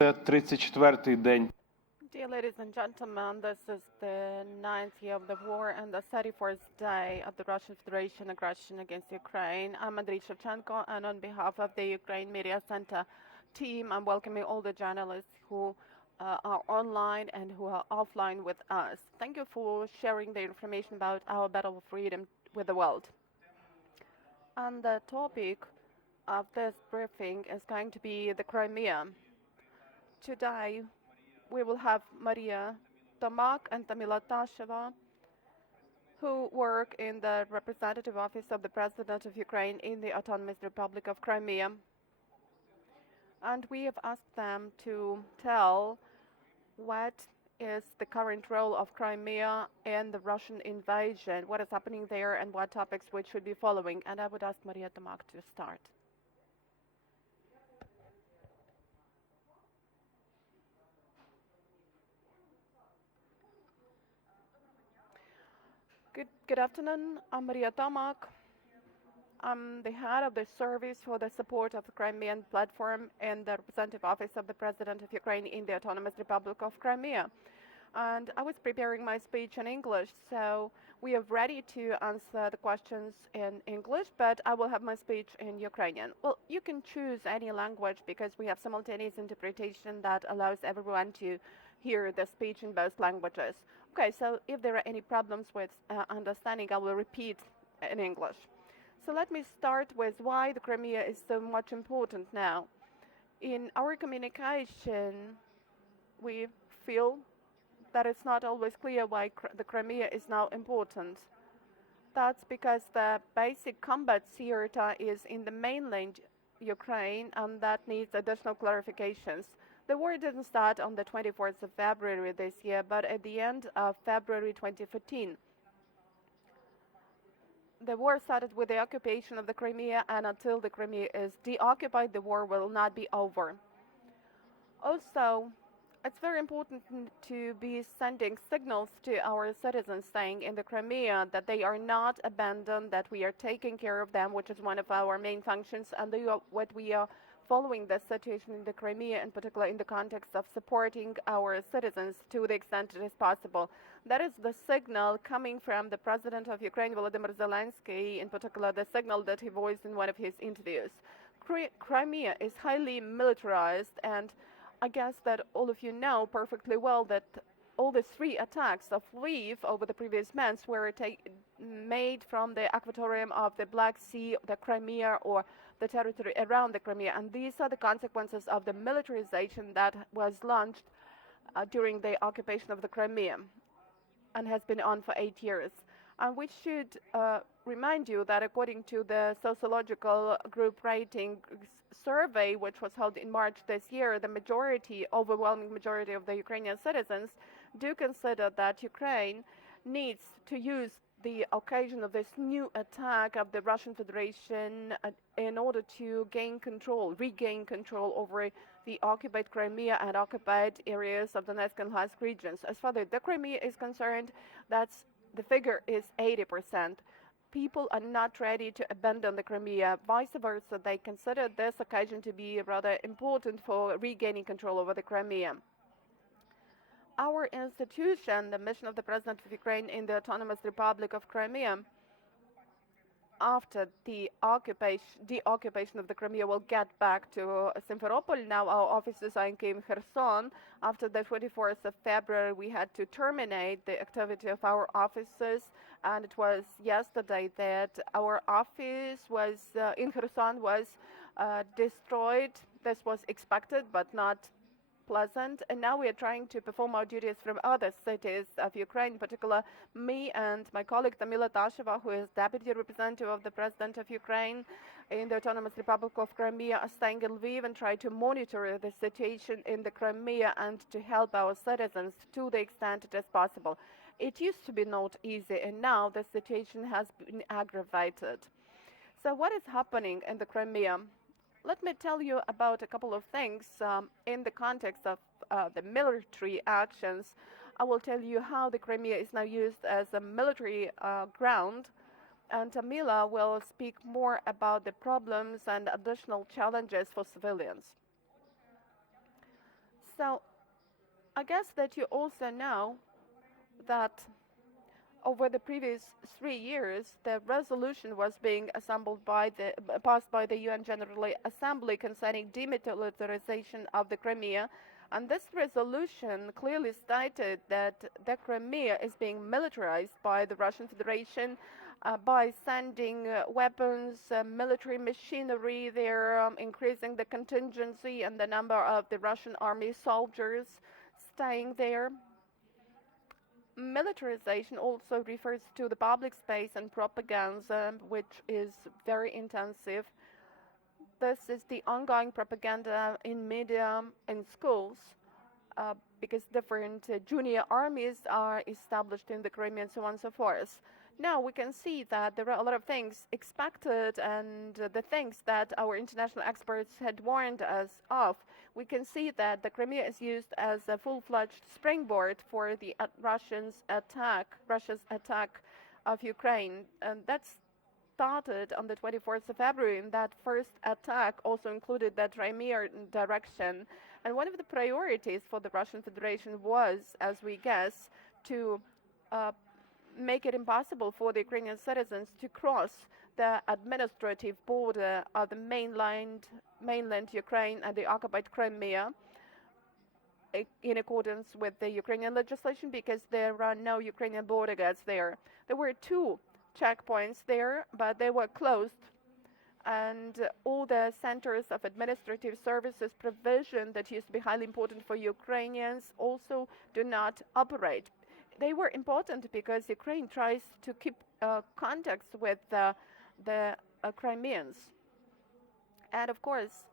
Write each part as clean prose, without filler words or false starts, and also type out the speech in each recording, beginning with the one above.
34-й день. Dear ladies and gentlemen, this is the 9th year of the war and the 34th day of the Russian Federation aggression against Ukraine. I'm Andriy Shevchenko, and on behalf of the Ukraine Media Center team, I'm welcoming all the journalists who are online and who are offline with us. Thank you for sharing the information about our battle for freedom with the world. And the topic of this briefing is going to be the Crimea. Today, we will have Maria Tomak and Tamila Tasheva, who work in the representative office of the President of Ukraine in the Autonomous Republic of Crimea. And we have asked them to tell what is the current role of Crimea in the Russian invasion, what is happening there, and what topics we should be following. And I would ask Maria Tomak to start. Good afternoon. I'm Maria Tomak. I'm the head of the Service for the Support of the Crimean Platform in the Representative Office of the President of Ukraine in the Autonomous Republic of Crimea. And I was preparing my speech in English, so we are ready to answer the questions in English, but I will have my speech in Ukrainian. Well, you can choose any language because we have simultaneous interpretation that allows everyone to hear the speech in both languages. Okay, so if there are any problems with understanding, I will repeat in English. So let me start with why the Crimea is so much important now. In our communication, we feel that it's not always clear why the Crimea is now important. That's because the basic combat theater is in the mainland Ukraine, and that needs additional clarifications. The war didn't start on the 24th of February this year, but at the end of February 2014. The war started with the occupation of the Crimea, and until the Crimea is deoccupied, the war will not be over. Also, it's very important to be sending signals to our citizens saying in the Crimea that they are not abandoned, that we are taking care of them, which is one of our main functions, and what we are following the situation in the Crimea, in particular in the context of supporting our citizens to the extent it is possible. That is the signal coming from the President of Ukraine, Volodymyr Zelensky, in particular the signal that he voiced in one of his interviews. Crimea is highly militarized, and I guess that all of you know perfectly well that all the 3 attacks of Lviv over the previous months were made from the aquatorium of the Black Sea, the Crimea, or the territory around the Crimea. And these are the consequences of the militarization that was launched during the occupation of the Crimea and has been on for 8 years. And we should remind you that according to the sociological group rating survey, which was held in March this year, the overwhelming majority of the Ukrainian citizens do consider that Ukraine needs to use the occasion of this new attack of the Russian Federation in order to regain control over the occupied Crimea and occupied areas of the Donetsk and Luhansk regions. As far as the Crimea is concerned, the figure is 80%. People are not ready to abandon the Crimea. Vice versa, they consider this occasion to be rather important for regaining control over the Crimea. Our institution, the mission of the President of Ukraine in the Autonomous Republic of Crimea, after the deoccupation of the Crimea, will get back to Simferopol. Now our offices are in Kyiv, Kherson. After the 24th of February, we had to terminate the activity of our offices, and it was yesterday that our office in Kherson was destroyed. This was expected, but not pleasant, and now we are trying to perform our duties from other cities of Ukraine. In particular, me and my colleague Tamila Tasheva, who is Deputy Representative of the President of Ukraine in the Autonomous Republic of Crimea, are staying in Lviv and try to monitor the situation in the Crimea and to help our citizens to the extent it is possible. It used to be not easy, and now the situation has been aggravated. So what is happening in the Crimea? Let me tell you about a couple of things in the context of the military actions. I will tell you how the Crimea is now used as a military ground, and Tamila will speak more about the problems and additional challenges for civilians. So I guess that you also know that over the previous 3 years, the resolution was being passed by the UN General Assembly concerning demilitarization of the Crimea. And this resolution clearly stated that the Crimea is being militarized by the Russian Federation by sending weapons, military machinery there, increasing the contingency and the number of the Russian army soldiers staying there. Militarization also refers to the public space and propaganda, which is very intensive. This is the ongoing propaganda in media, in schools, because different junior armies are established in the Crimea and so on and so forth. Now we can see that there are a lot of things expected and the things that our international experts had warned us of. We can see that the Crimea is used as a full-fledged springboard for the Russia's attack of Ukraine. And that started on the 24th of February, and that first attack also included the Crimea direction. And one of the priorities for the Russian Federation was, as we guess, to make it impossible for the Ukrainian citizens to cross the administrative border of the mainland Ukraine and the occupied Crimea in accordance with the Ukrainian legislation, because there are no Ukrainian border guards there. There were 2 checkpoints there, but they were closed, and all the centers of administrative services provision that used to be highly important for Ukrainians also do not operate. They were important because Ukraine tries to keep contacts with the Crimeans. And of course,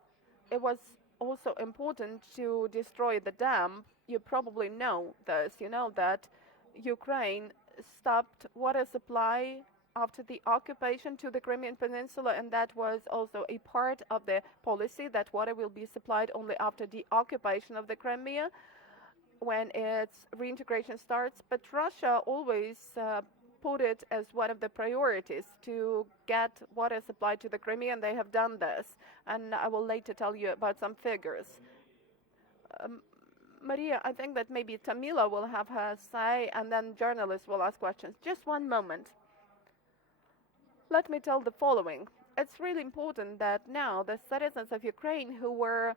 it was also important to destroy the dam. You probably know this. You know that Ukraine stopped water supply after the occupation to the Crimean Peninsula, and that was also a part of the policy that water will be supplied only after the occupation of the Crimea, when its reintegration starts. But Russia always put it as one of the priorities to get water supply to the Crimea, and they have done this. And I will later tell you about some figures. Maria, I think that maybe Tamila will have her say, and then journalists will ask questions. Just one moment. Let me tell the following. It's really important that now the citizens of Ukraine who were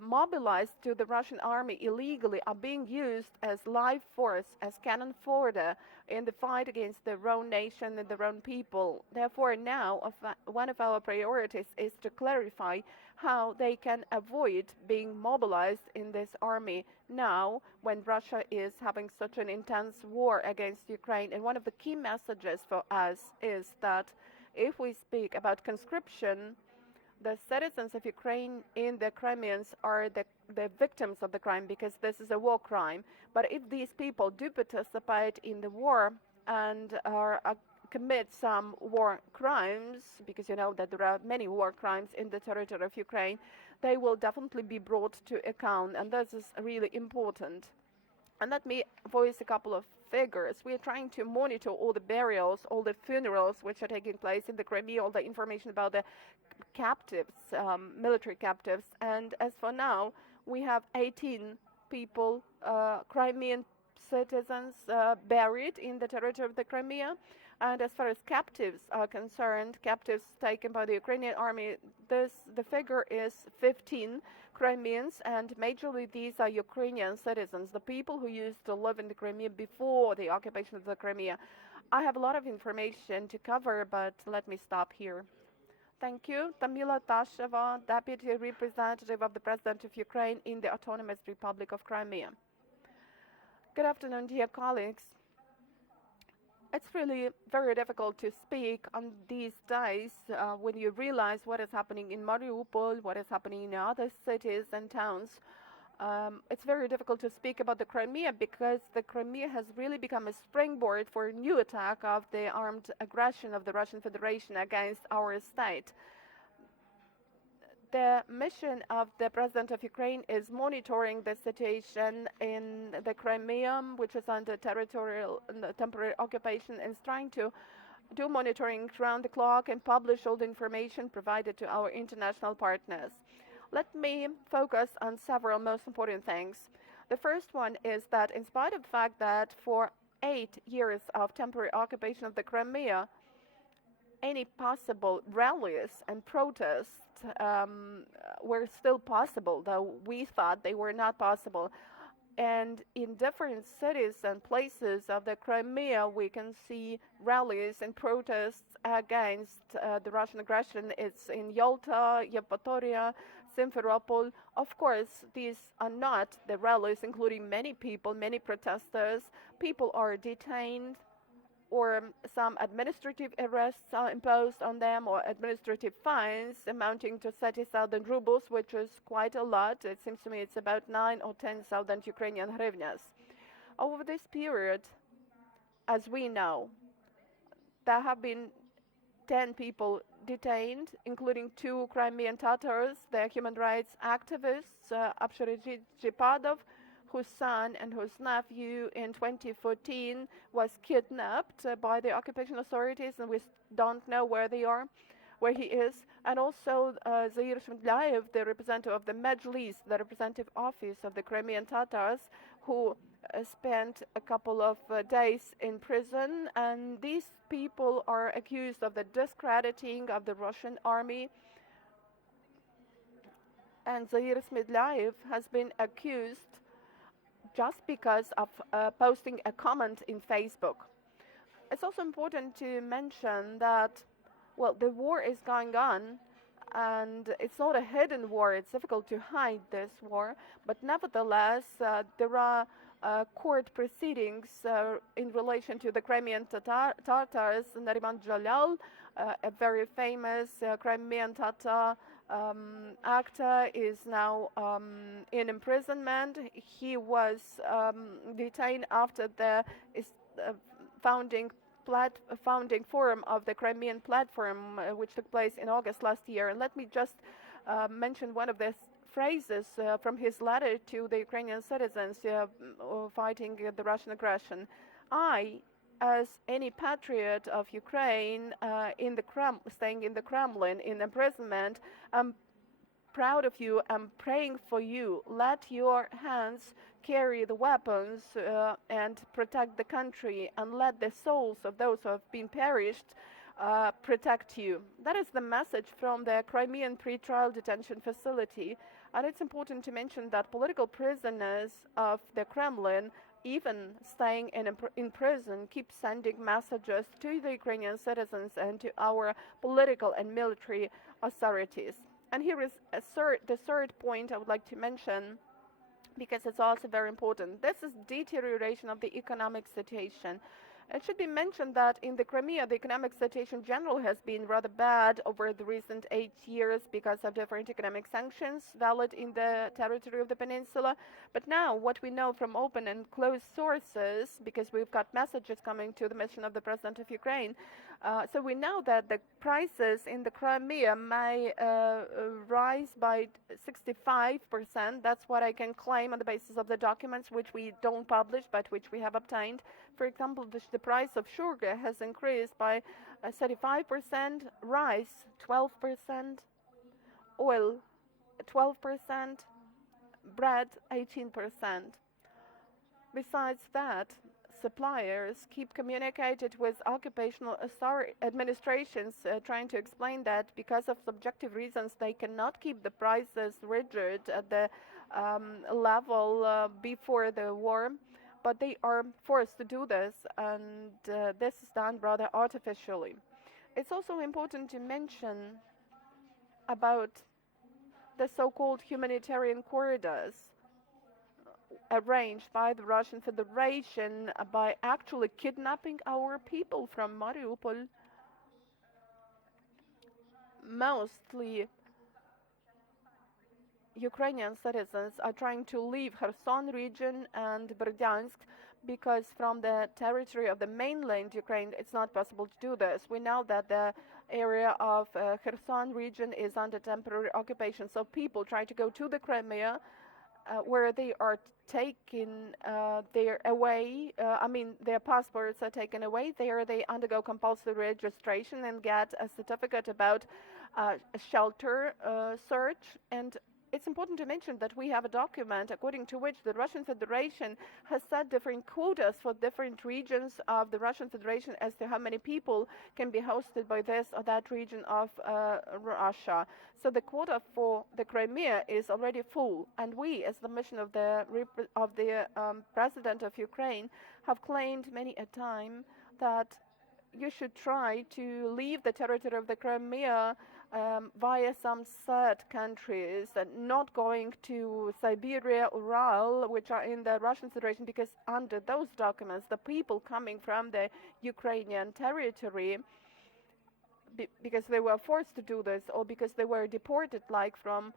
mobilized to the Russian army illegally are being used as live force, as cannon fodder in the fight against their own nation and their own people. Therefore, now one of our priorities is to clarify how they can avoid being mobilized in this army now when Russia is having such an intense war against Ukraine. And one of the key messages for us is that if we speak about conscription, the citizens of Ukraine in the Crimeans are the victims of the crime, because this is a war crime. But if these people do participate in the war and commit some war crimes, because you know that there are many war crimes in the territory of Ukraine, they will definitely be brought to account, and this is really important. And let me voice a couple of figures. We are trying to monitor all the burials, all the funerals which are taking place in the Crimea, all the information about the captives, military captives. And as for now, we have 18 people, Crimean citizens, buried in the territory of the Crimea. And as far as captives are concerned, captives taken by the Ukrainian army, the figure is 15 Crimeans, and majorly these are Ukrainian citizens, the people who used to live in the Crimea before the occupation of the Crimea. I have a lot of information to cover, but let me stop here. Thank you. Tamila Tasheva, Deputy Representative of the President of Ukraine in the Autonomous Republic of Crimea. Good afternoon, dear colleagues. It's really very difficult to speak on these days when you realize what is happening in Mariupol, what is happening in other cities and towns. It's very difficult to speak about the Crimea, because the Crimea has really become a springboard for a new attack of the armed aggression of the Russian Federation against our state. The mission of the President of Ukraine is monitoring the situation in the Crimea, which is under temporary occupation, and is trying to do monitoring round the clock and publish all the information provided to our international partners. Let me focus on several most important things. The first one is that in spite of the fact that for 8 years of temporary occupation of the Crimea, any possible rallies and protests were still possible, though we thought they were not possible. And in different cities and places of the Crimea, we can see rallies and protests against the Russian aggression. It's in Yalta, Yevpatoria, Simferopol. Of course, these are not the rallies, including many people, many protesters. People are detained, or some administrative arrests are imposed on them, or administrative fines amounting to 30,000 rubles, which is quite a lot. It seems to me it's about 9 or 10,000 Ukrainian hryvnias. Over this period, as we know, there have been 10 people detained, including 2 Crimean Tatars, the human rights activists, Abshirijit Jipadov, whose son and whose nephew in 2014 was kidnapped by the occupation authorities, and we don't know where they are, where he is. And also Zair Shmedlayev, the representative of the Medjlis, the representative office of the Crimean Tatars, who spent a couple of days in prison. And these people are accused of the discrediting of the Russian army. And Zair Shmedlayev has been accused just because of posting a comment in Facebook. It's also important to mention that, well, the war is going on, and it's not a hidden war. It's difficult to hide this war, but nevertheless, there are court proceedings in relation to the Crimean Tatars. Nariman Jalal, a very famous Crimean Tatar actor, is now in imprisonment. He was detained after the founding forum of the Crimean Platform, which took place in August last year. And let me just mention one of the phrases from his letter to the Ukrainian citizens fighting the Russian aggression. I, as any patriot of Ukraine, staying in the Kremlin in imprisonment, I'm proud of you. I'm praying for you. Let your hands carry the weapons and protect the country, and let the souls of those who have been perished protect you. That is the message from the Crimean pretrial detention facility. And it's important to mention that political prisoners of the Kremlin, even staying in prison, keep sending messages to the Ukrainian citizens and to our political and military authorities. And here is the third point I would like to mention, because it's also very important. This is deterioration of the economic situation. It should be mentioned that in the Crimea, the economic situation in general has been rather bad over the recent 8 years because of different economic sanctions valid in the territory of the peninsula. But now what we know from open and closed sources, because we've got messages coming to the mission of the President of Ukraine, so we know that the prices in the Crimea may rise by 65%. That's what I can claim on the basis of the documents which we don't publish but which we have obtained. For example, the price of sugar has increased by 35%, rice 12%, oil 12%, bread 18%. Besides that, suppliers keep communicated with occupational administrations trying to explain that because of subjective reasons they cannot keep the prices rigid at the level before the war, but they are forced to do this, and this is done rather artificially. It's also important to mention about the so-called humanitarian corridors arranged by the Russian Federation by actually kidnapping our people from Mariupol. Mostly Ukrainian citizens are trying to leave Kherson region and Berdyansk because from the territory of the mainland Ukraine it's not possible to do this. We know that the area of Kherson region is under temporary occupation, so people try to go to the Crimea where they are taken their passports are taken away. There they undergo compulsory registration and get a certificate about a shelter search, and it's important to mention that we have a document according to which the Russian Federation has set different quotas for different regions of the Russian Federation as to how many people can be hosted by this or that region of Russia. So the quota for the Crimea is already full, and we, as the mission of the President of Ukraine, have claimed many a time that you should try to leave the territory of the Crimea via some third countries, and not going to Siberia, Ural, which are in the Russian Federation, because under those documents, the people coming from the Ukrainian territory, because they were forced to do this, or because they were deported, like from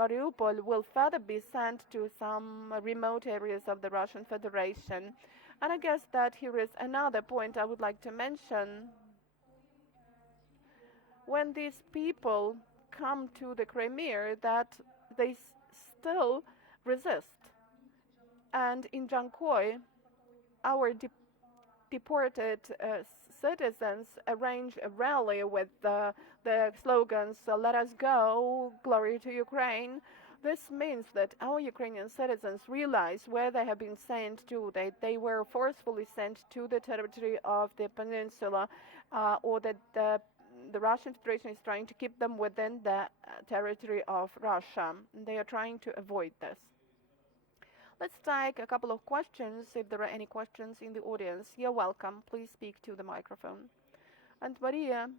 Mariupol, will further be sent to some remote areas of the Russian Federation. And I guess that here is another point I would like to mention. When these people come to the Crimea, that they still resist. And in Jankoy, our deported citizens arrange a rally with the slogans, "Let us go, glory to Ukraine." This means that our Ukrainian citizens realize where they have been sent to. They were forcefully sent to the territory of the peninsula, or that the Russian Federation is trying to keep them within the territory of Russia. They are trying to avoid this. Let's take a couple of questions, if there are any questions in the audience. You're welcome. Please speak to the microphone. And Maria,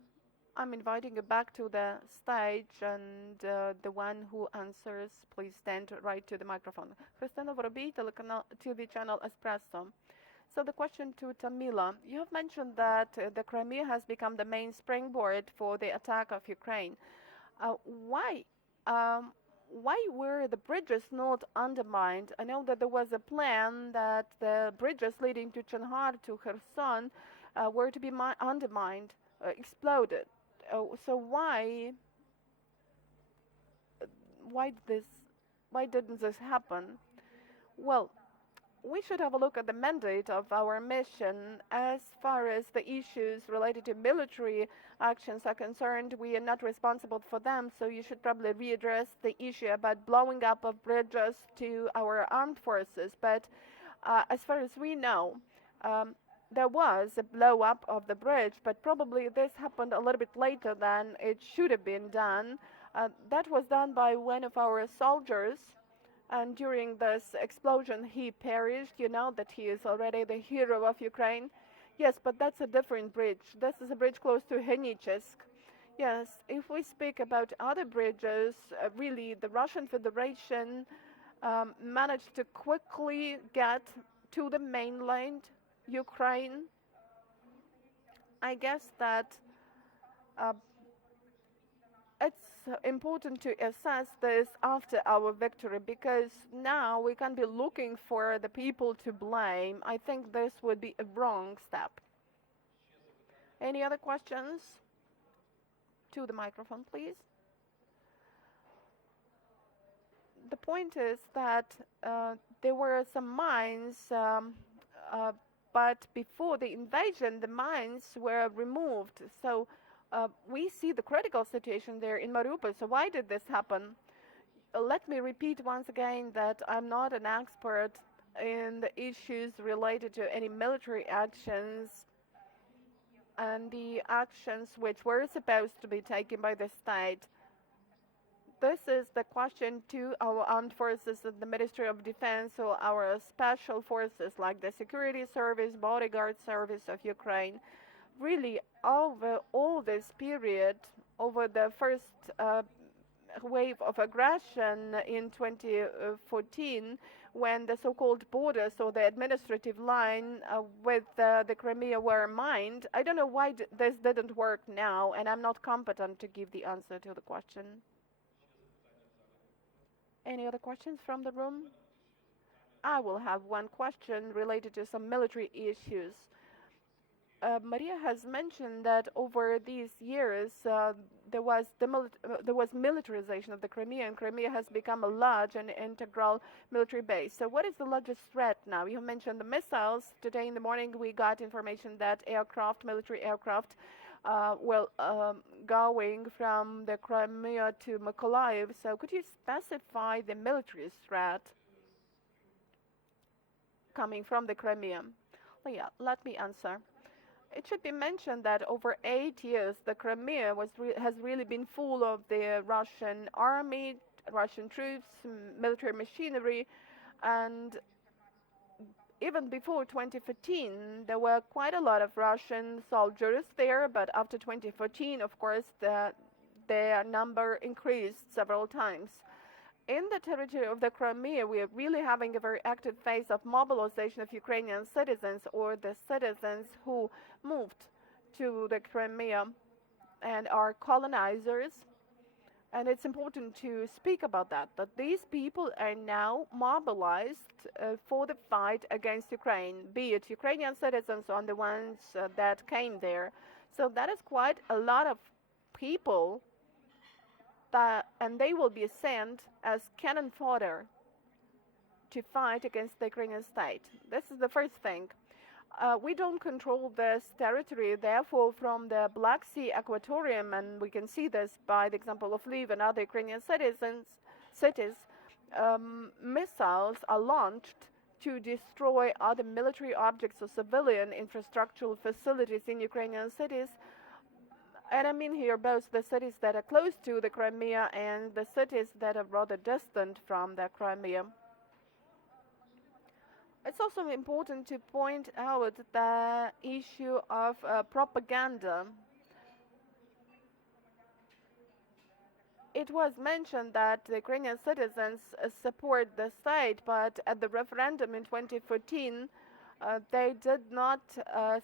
I'm inviting you back to the stage, and the one who answers, please stand right to the microphone. Христина Воробій, TV channel Espresso. So the question to Tamila, you have mentioned that the Crimea has become the main springboard for the attack of Ukraine. Why were the bridges not undermined? I know that there was a plan that the bridges leading to Chonhar, to Kherson, were to be undermined, exploded. So why didn't this happen? Well, we should have a look at the mandate of our mission. As far as the issues related to military actions are concerned, we are not responsible for them, so you should probably readdress the issue about blowing up of bridges to our armed forces. But as far as we know, there was a blow up of the bridge, but probably this happened a little bit later than it should have been done. That was done by one of our soldiers, and during this explosion he perished. You know that he is already the hero of Ukraine. Yes, but that's a different bridge. This is a bridge close to Henichesk. Yes, if we speak about other bridges, really the Russian Federation managed to quickly get to the mainland Ukraine. I guess that it's important to assess this after our victory, because now we can't be looking for the people to blame. I think this would be a wrong step. Any other questions? To the microphone, please. The point is that there were some mines, but before the invasion, the mines were removed. So we see the critical situation there in Mariupol. So why did this happen? Let me repeat once again that I'm not an expert in the issues related to any military actions and the actions which were supposed to be taken by the state. This is the question to our armed forces and the Ministry of Defense, or our special forces like the Security Service, Bodyguard Service of Ukraine. Really, over all this period, over the first wave of aggression in 2014, when the so-called borders or the administrative line with the Crimea were mined, I don't know why this didn't work now, and I'm not competent to give the answer to the question. Any other questions from the room? I will have one question related to some military issues. Maria has mentioned that over these years there was militarization of the Crimea, and Crimea has become a large and integral military base. So what is the largest threat now? You mentioned the missiles. Today in the morning we got information that military aircraft going from the Crimea to Mykolaiv. So could you specify the military threat coming from the Crimea? Well, yeah, let me answer. It should be mentioned that over 8 years, the Crimea has really been full of the Russian army, Russian troops, military machinery, and even before 2014, there were quite a lot of Russian soldiers there, but after 2014, of course, their number increased several times. In the territory of the Crimea, we are really having a very active phase of mobilization of Ukrainian citizens or the citizens who moved to the Crimea and are colonizers. And it's important to speak about that these people are now mobilized for the fight against Ukraine, be it Ukrainian citizens or the ones that came there. So that is quite a lot of people, and they will be sent as cannon fodder to fight against the Ukrainian state. This is the first thing. We don't control this territory, therefore, from the Black Sea Equatorium, and we can see this by the example of Lviv and other Ukrainian cities, missiles are launched to destroy other military objects or civilian infrastructural facilities in Ukrainian cities. And I mean here both the cities that are close to the Crimea and the cities that are rather distant from the Crimea. It's also important to point out the issue of propaganda. It was mentioned that the Ukrainian citizens support the state, but at the referendum in 2014, they did not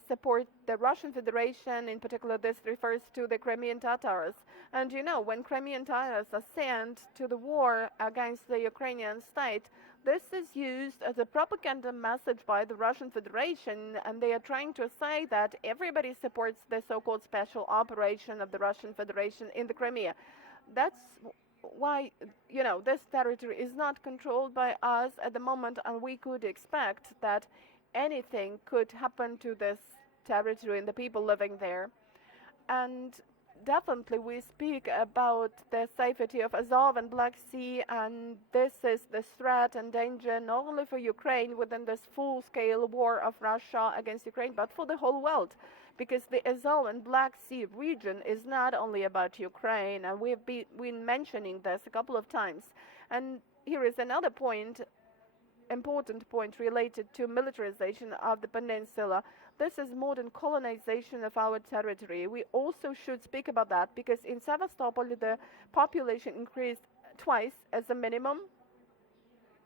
support the Russian Federation. In particular, this refers to the Crimean Tatars. And you know, when Crimean Tatars are sent to the war against the Ukrainian state, this is used as a propaganda message by the Russian Federation, and they are trying to say that everybody supports the so-called special operation of the Russian Federation in the Crimea. That's why, you know, this territory is not controlled by us at the moment, and we could expect that anything could happen to this territory and the people living there. And definitely we speak about the safety of Azov and Black Sea, and this is the threat and danger not only for Ukraine within this full-scale war of Russia against Ukraine, but for the whole world, because the Azov and Black Sea region is not only about Ukraine, and we've been mentioning this a couple of times. And here is another point, important point related to militarization of the peninsula. This is modern colonization of our territory. We also should speak about that because in Sevastopol the population increased twice as a minimum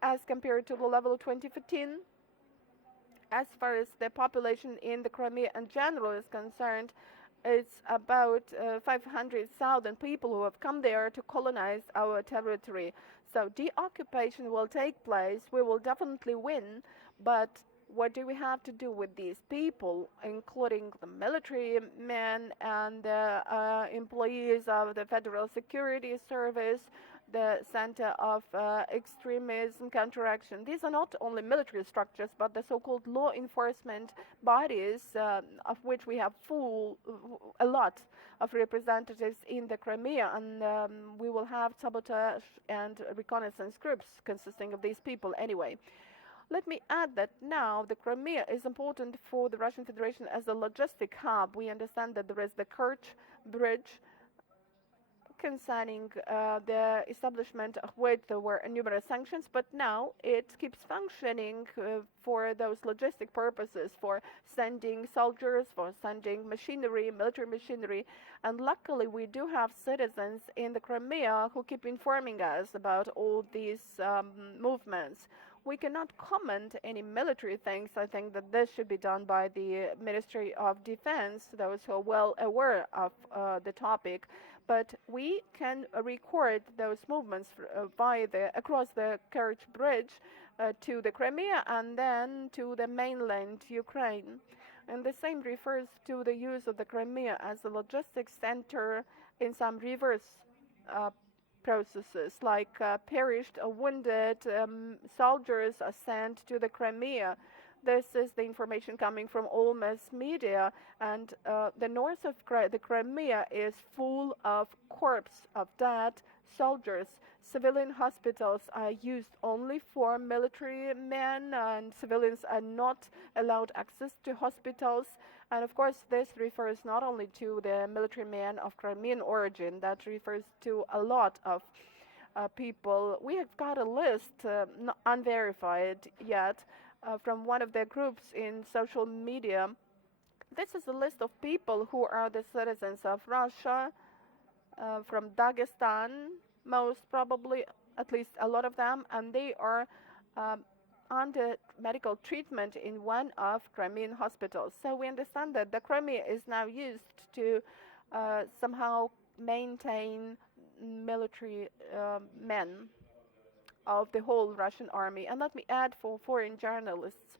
as compared to the level of 2015. As far as the population in the Crimea in general is concerned, it's about 500,000 people who have come there to colonize our territory. So deoccupation will take place. We will definitely win, but what do we have to do with these people, including the military men and the employees of the Federal Security Service, the Center of Extremism Counteraction? These are not only military structures, but the so-called law enforcement bodies, of which we have a lot of representatives in the Crimea, and we will have sabotage and reconnaissance groups consisting of these people anyway. Let me add that now the Crimea is important for the Russian Federation as a logistic hub. We understand that there is the Kerch Bridge, concerning the establishment of which there were numerous sanctions, but now it keeps functioning for those logistic purposes, for sending soldiers, for sending machinery, military machinery. And luckily we do have citizens in the Crimea who keep informing us about all these movements. We cannot comment any military things. I think that this should be done by the Ministry of Defense, those who are well aware of the topic. But we can record those movements across the Kerch Bridge to the Crimea and then to the mainland Ukraine. And the same refers to the use of the Crimea as a logistics center in some reverse processes, like perished or wounded soldiers are sent to the Crimea. This is the information coming from all mass media, and the north of the Crimea is full of corpses of dead soldiers. Civilian hospitals are used only for military men, and civilians are not allowed access to hospitals. And of course, this refers not only to the military men of Crimean origin, that refers to a lot of people. We have got a list, not unverified yet, from one of their groups in social media. This is a list of people who are the citizens of Russia, from Dagestan, most probably, at least a lot of them, and they are under medical treatment in one of Crimean hospitals. So we understand that the Crimea is now used to somehow maintain military men of the whole Russian army. And let me add for foreign journalists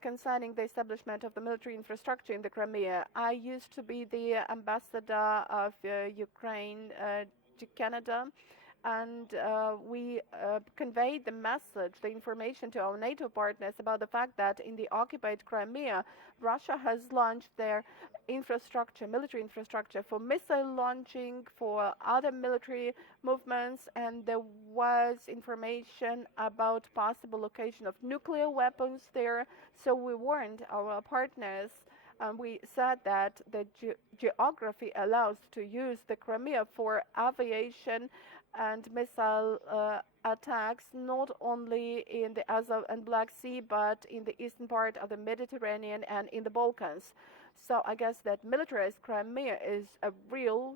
concerning the establishment of the military infrastructure in the Crimea. I used to be the ambassador of Ukraine to Canada, and we conveyed the message, the information to our NATO partners about the fact that in the occupied Crimea, Russia has launched their infrastructure, military infrastructure for missile launching, for other military movements, and there was information about possible location of nuclear weapons there. So we warned our partners, and we said that the geography allows to use the Crimea for aviation and missile attacks, not only in the Azov and Black Sea, but in the eastern part of the Mediterranean and in the Balkans. So I guess that militarized Crimea is a real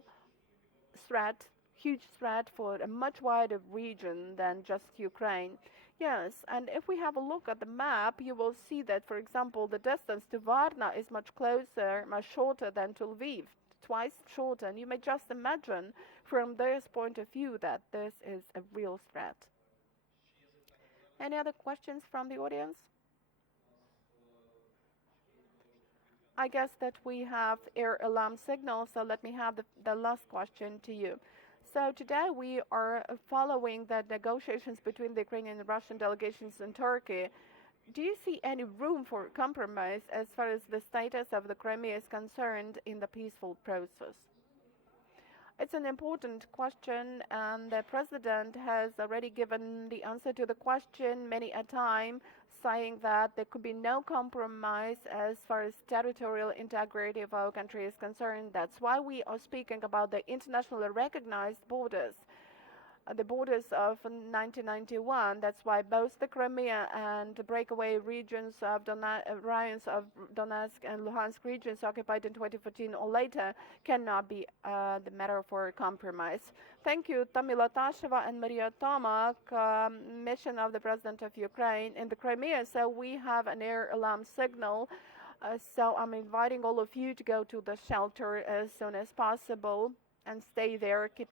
threat, huge threat for a much wider region than just Ukraine. Yes, and if we have a look at the map, you will see that, for example, the distance to Varna is much closer, much shorter than to Lviv, twice shorter. And you may just imagine from this point of view that this is a real threat. Any other questions from the audience? I guess that we have air alarm signal, so let me have the last question to you. So today we are following the negotiations between the Ukrainian and Russian delegations in Turkey. Do you see any room for compromise as far as the status of the Crimea is concerned in the peaceful process? It's an important question, and the president has already given the answer to the question many a time, saying that there could be no compromise as far as territorial integrity of our country is concerned. That's why we are speaking about the internationally recognized borders, the borders of 1991. That's why both the Crimea and the breakaway regions of regions of Donetsk and Luhansk regions occupied in 2014 or later cannot be the matter for compromise. Thank you, Tamila Tasheva and Maria Tomak, mission of the President of Ukraine in the Crimea. So we have an air alarm signal. So I'm inviting all of you to go to the shelter as soon as possible and stay there. Keep